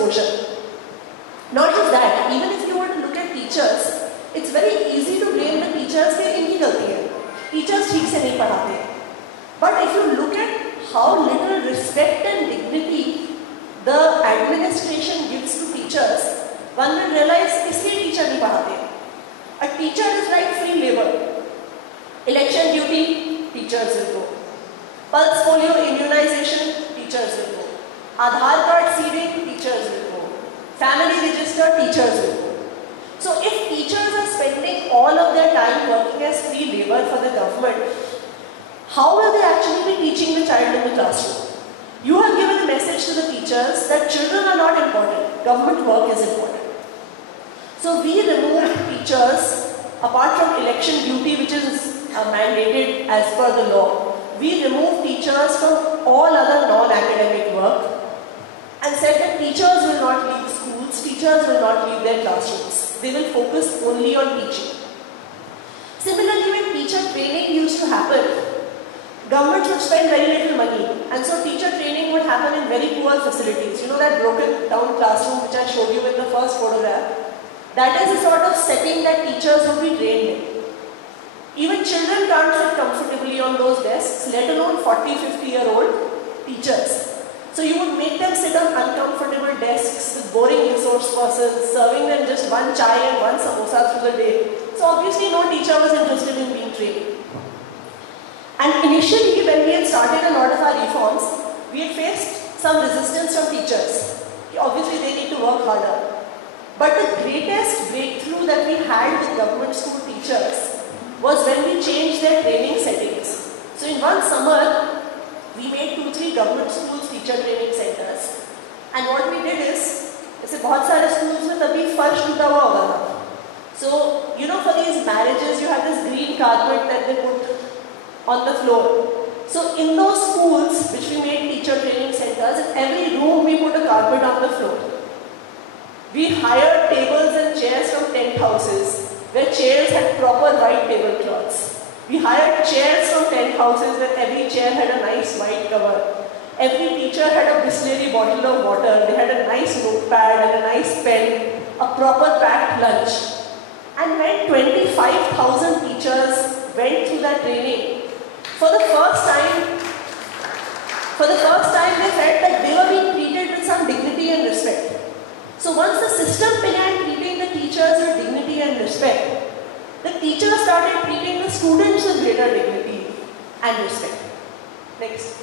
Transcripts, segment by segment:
exposure. Not just that, even if you were to look at teachers, it's very easy to blame the teachers कि इनकी गलती है. Teachers ठीक से नहीं पढ़ाते. But if you look at how little respect and dignity the administration gives to teachers, one will realize इसलिए teacher नहीं पढ़ाते. A teacher is like free labor. Election duty, teachers will go. Pulse polio immunization, teachers will go. Aadhaar card seeding, teachers will go. Family register, teachers will go. So if teachers are spending all of their time working as free labor for the government, how will they actually be teaching the child in the classroom? You have given a message to the teachers that children are not important, government work is important. So we remove teachers, apart from election duty which is mandated as per the law, we remove teachers from all other non-academic work and said that teachers will not leave schools, teachers will not leave their classrooms. They will focus only on teaching. Similarly, when teacher training used to happen, governments would spend very little money, and so teacher training would happen in very poor facilities. You know that broken down classroom which I showed you in the first photograph? That is the sort of setting that teachers would be trained in. Even children can't sit comfortably on those desks, let alone 40, 50-year-old teachers. So you would make them sit on uncomfortable desks with boring resource persons, serving them just one chai and one samosa through the day. So obviously no teacher was interested in being trained. And initially, when we had started a lot of our reforms, we had faced some resistance from teachers. Obviously they need to work harder. But the greatest breakthrough that we had with government school teachers was when we changed their training settings. So in one summer, we made 2-3 government schools teacher training centers. And what we did is, जैसे बहुत सारे schools में तभी फर्श टूटा हुआ होगा ना. So you know, for these marriages, you have this green carpet that they put on the floor. So in those schools, which we made teacher training centers, in every room we put a carpet on the floor. We hired tables and chairs from tent houses, where chairs had proper white tablecloths. We hired chairs from tent houses where every chair had a nice white cover. Every teacher had a Bisleri bottle of water. They had a nice notepad and a nice pen, a proper packed lunch. And when 25,000 teachers went through that training, for the first time they felt that they were being treated with some dignity and respect. So once the system began treating the teachers with dignity and respect, the teachers started treating the students with greater dignity and respect. Next.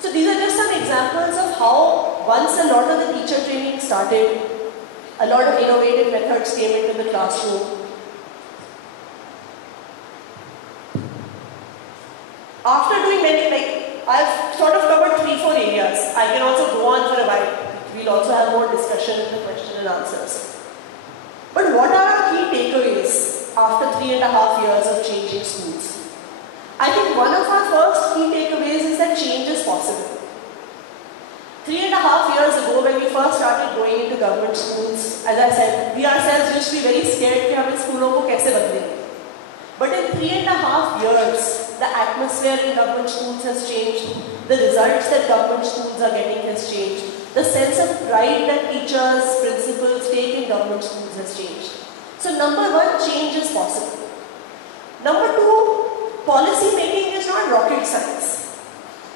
So these are just some examples of how once a lot of the teacher training started, a lot of innovative methods came into the classroom. After doing many, I've sort of covered 3-4 areas. I can also go on for a while. We'll also have more discussion in the question and answers. But what are our key takeaways after 3.5 years of changing schools? I think one of our first key takeaways is that change is possible. 3.5 years ago, when we first started going into government schools, as I said, we ourselves used to be very scared that we will schools ko kaise badlenge. But in 3.5 years, the atmosphere in government schools has changed, the results that government schools are getting has changed, the sense of pride that teachers, principals take in government schools has changed. So number one, change is possible. Number two, policy making is not rocket science.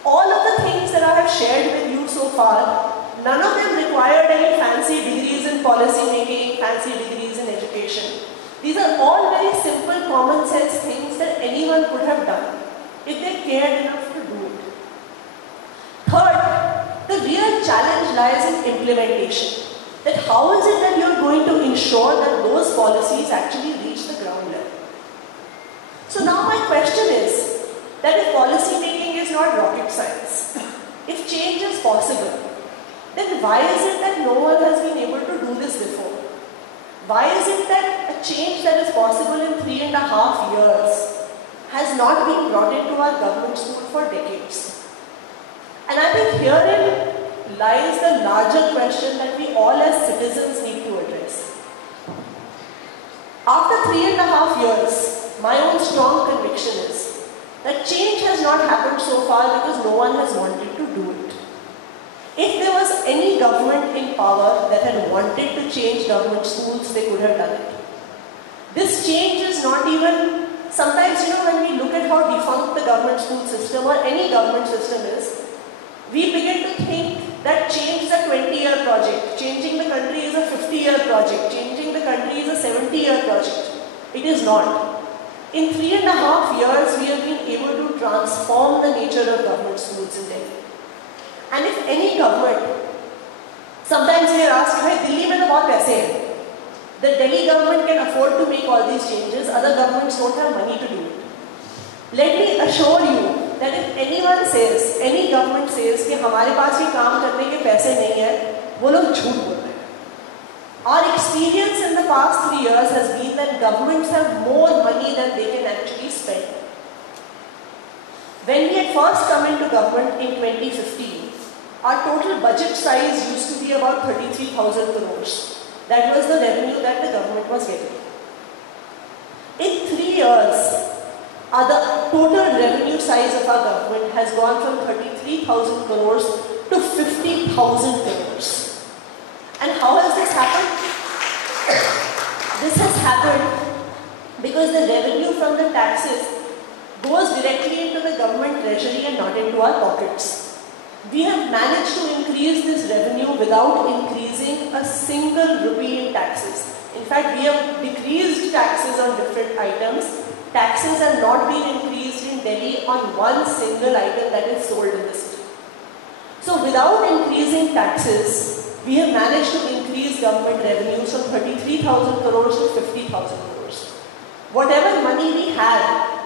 All of the things that I have shared with you so far, none of them required any fancy degrees in policy making, fancy degrees in education. These are all very simple, common sense things that anyone could have done if they cared enough to do it. Third, the real challenge lies in implementation. That how is it that you are going to ensure that those policies actually reach the ground level? So now my question is that if policy making is not rocket science, if change is possible, then why is it that no one has been able to do this before? Why is it that a change that is possible in 3.5 years has not been brought into our government school for decades? And I think herein lies the larger question that we all as citizens need to address. After 3.5 years, my own strong conviction is that change has not happened so far because no one has wanted to do it. If there was any government in power that had wanted to change government schools, they could have done it. This change is not even, sometimes when we look at how defunct the government school system or any government system is, we begin to think that change is a 20-year project, changing the country is a 50-year project, changing the country is a 70-year project. It is not. In 3.5 years, we have been able to transform the nature of government schools in Delhi. And if any government, sometimes we are asked, "Hey, Delhi mein to bahut paise hain." The Delhi government can afford to make all these changes, other governments don't have money to do it. Let me assure you that if anyone says, any government says कि हमारे पास ये काम करने के पैसे नहीं है, वो लोग झूठ बोल रहे हैं. Our experience in the past 3 years has been that governments have more money than they can actually spend. When we had first come into government in 2015, our total budget size used to be about 33,000 crores. That was the revenue that the government was getting. In 3 years, the total revenue size of our government has gone from 33,000 crores to 50,000 crores. And how has this happened? This has happened because the revenue from the taxes goes directly into the government treasury and not into our pockets. We have managed to increase this revenue without increasing a single rupee in taxes. In fact, we have decreased taxes on different items. Taxes have not been increased in Delhi on one single item that is sold in the city. So without increasing taxes, we have managed to increase government revenues from 33,000 crores to 50,000 crores. Whatever money we have,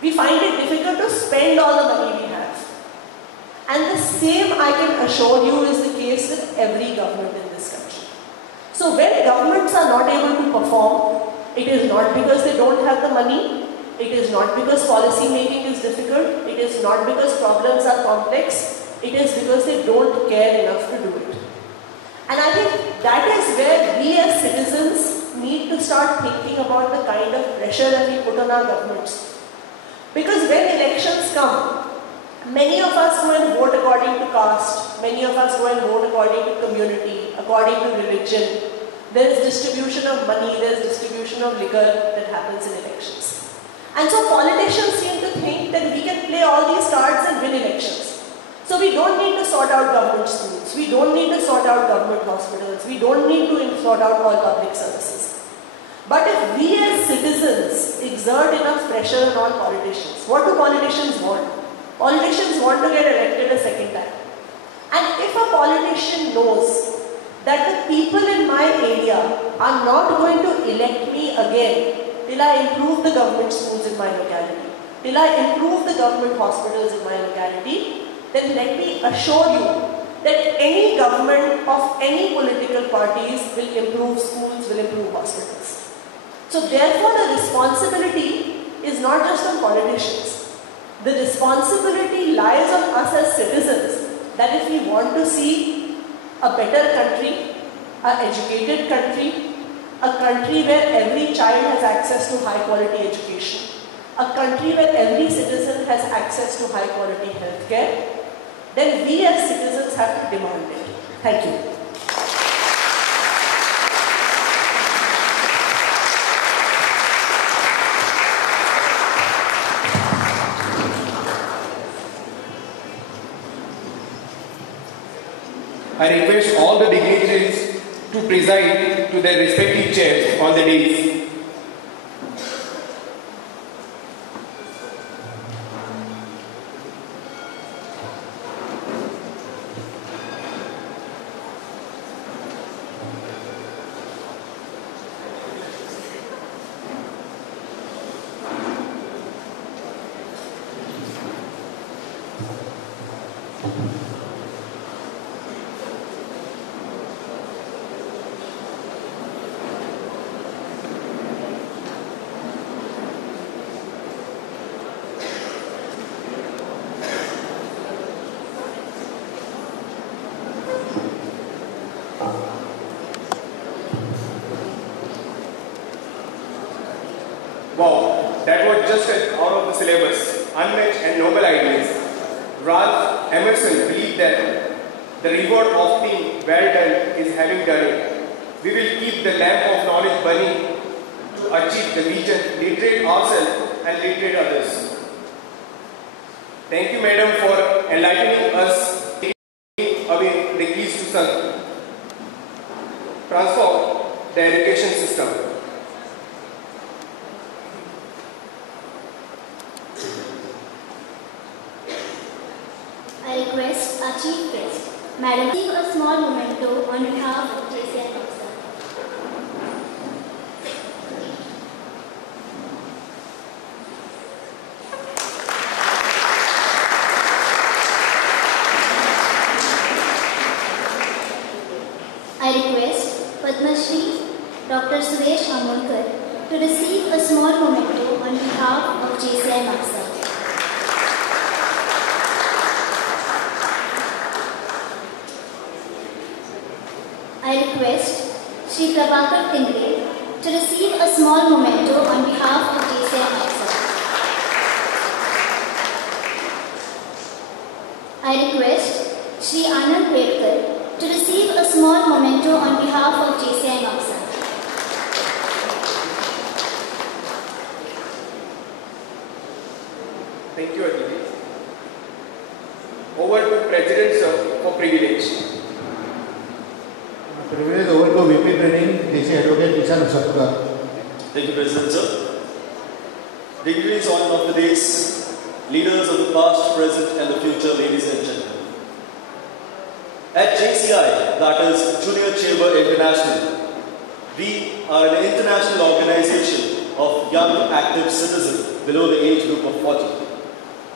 we find it difficult to spend all the money we have. And the same, I can assure you, is the case with every government in this country. So when governments are not able to perform, it is not because they don't have the money, it is not because policy making is difficult, it is not because problems are complex, it is because they don't care enough to do it. And I think that is where we as citizens need to start thinking about the kind of pressure that we put on our governments. Because when elections come, many of us go and vote according to caste, many of us go and vote according to community, according to religion. There is distribution of money, there is distribution of liquor that happens in elections. And so politicians seem to think that we can play all these cards and win elections. So we don't need to sort out government schools, we don't need to sort out government hospitals, we don't need to sort out all public services. But if we as citizens exert enough pressure on politicians, what do politicians want? Politicians want to get elected a second time. And if a politician knows that the people in my area are not going to elect me again till I improve the government schools in my locality, till I improve the government hospitals in my locality, then let me assure you that any government of any political parties will improve schools, will improve hospitals. So therefore the responsibility is not just on politicians. The responsibility lies on us as citizens that if we want to see a better country, an educated country, a country where every child has access to high quality education, a country where every citizen has access to high quality healthcare, then we as citizens have to demand it. Thank you. I request all the dignitaries to preside to their respective chairs on the dais. Wow, that was just out of the syllabus. unmatched and noble ideas. Ralph Emerson believed that the reward of being well done is having done it. We will keep the lamp of knowledge burning to achieve the vision, literate ourselves and literate others. Thank you, Madam, for enlightening us, taking away the keys to transform the education system. I request our Chief Guest, Madam, to give a small memento on behalf of JCI MAPUSA. I request Padma Shri Dr. Suresh Amolkar to receive a small memento on behalf of JCI MAPUSA. I request Shri Prabhakar Tingre to receive a small memento on behalf of JCI MAPUSA. I request Shri Anand Bedkar to receive a small memento on behalf of JCI MAPUSA. Thank you, Aditi. Over to President Sir for privilege. Privilege over to VP Training, DC Advocate Ishan Usapkar. Thank you, President Sir. Dignitaries on of the days, leaders of the past, present and the future, ladies and gentlemen. At JCI, that is Junior Chamber International, we are an international organization of young active citizens below the age group of 40.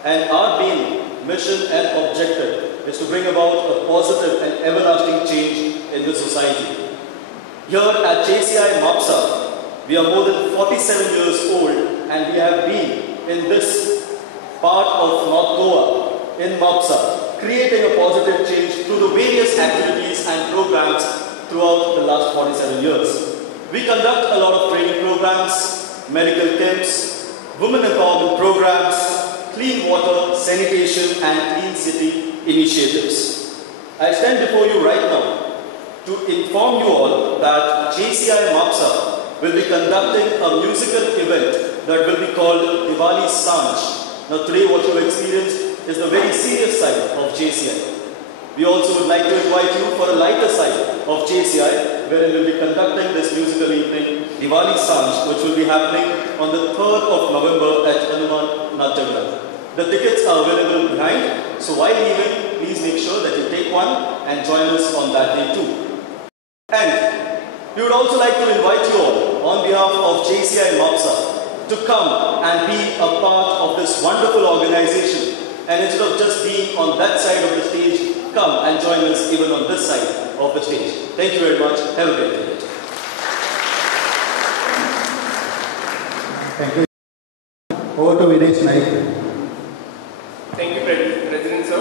And our main mission and objective is to bring about a positive and everlasting change in the society. Here at JCI MAPUSA, we are more than 47 years old and we have been in this part of North Goa in MAPUSA, creating a positive change through the various activities and programs throughout the last 47 years. We conduct a lot of training programs, medical camps, women empowerment programs, clean water, sanitation and clean city initiatives. I stand before you right now to inform you all that JCI MAPUSA will be conducting a musical event that will be called Diwali Sanj. Now today what you experience is the very serious side of JCI. We also would like to invite you for a lighter side of JCI, wherein we will be conducting this musical evening, Diwali Sanj, which will be happening on the 3rd of November at Hanuman Natyagran. The tickets are available behind, so while leaving, please make sure that you take one and join us on that day too. And we would also like to invite you all, on behalf of JCI MAPUSA, to come and be a part of this wonderful organization. And instead of just being on that side of the stage, come and join us even on this side of the stage. Thank you very much. Have a great day. Thank you. Over to Vinesh Naik. Thank you, President Sir.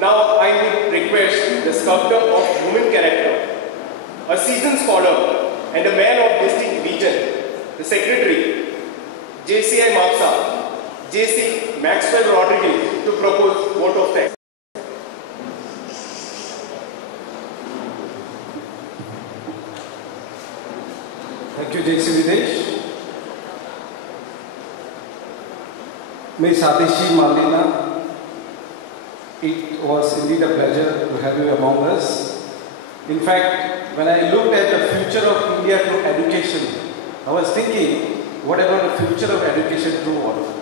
Now I would request the sculptor of human character, a seasoned scholar and a man of distinct vision, the Secretary, JCI MAPUSA, JC Maxwell Rodriguez, to propose vote of thanks. Thank you, JC Videsh. Miss Adishi Malina, it was indeed a pleasure to have you among us. In fact, when I looked at the future of India through education, I was thinking, what about the future of education through water?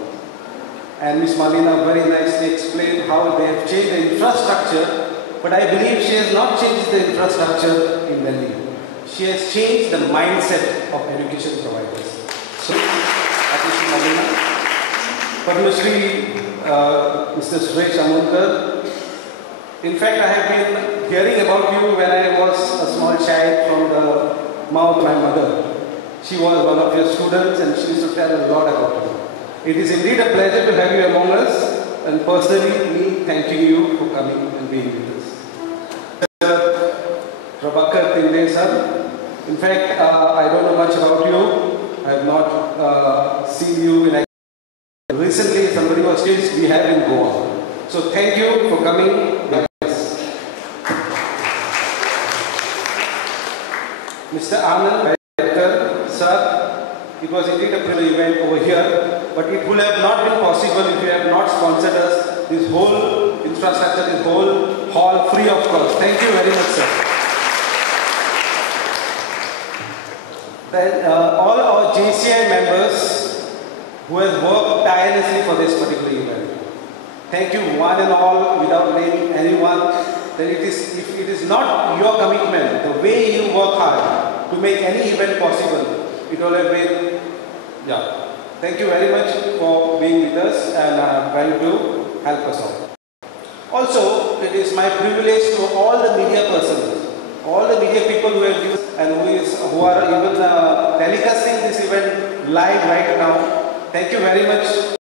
And Miss Malina very nicely explained how they have changed the infrastructure, but I believe she has not changed the infrastructure in Delhi. She has changed the mindset of education providers. So, Adishi Malina. Padma Shri Mr. Suresh Amolkar. In fact, I have been hearing about you when I was a small child from the mouth of my mother. She was one of your students and she used to tell a lot about you. It is indeed a pleasure to have you among us, and personally, me thanking you for coming and being with us. Prabhakar Tingre sir. In fact, I don't know much about you. I have not seen you in recently we have in Goa. So thank you for coming. Mr. Anand, Director, sir, it was indeed a privilege event over here, but it would have not been possible if you have not sponsored us this whole infrastructure, this whole hall free of cost. Thank you very much, sir. Then all our JCI members who have worked tirelessly for this particular event. Thank you one and all without naming anyone. Then if it is not your commitment, the way you work hard to make any event possible, it will have been, yeah. Thank you very much for being with us and trying to help us out. Also, it is my privilege to all the media persons, all the media people who have used and who are even telecasting this event live right now. Thank you very much.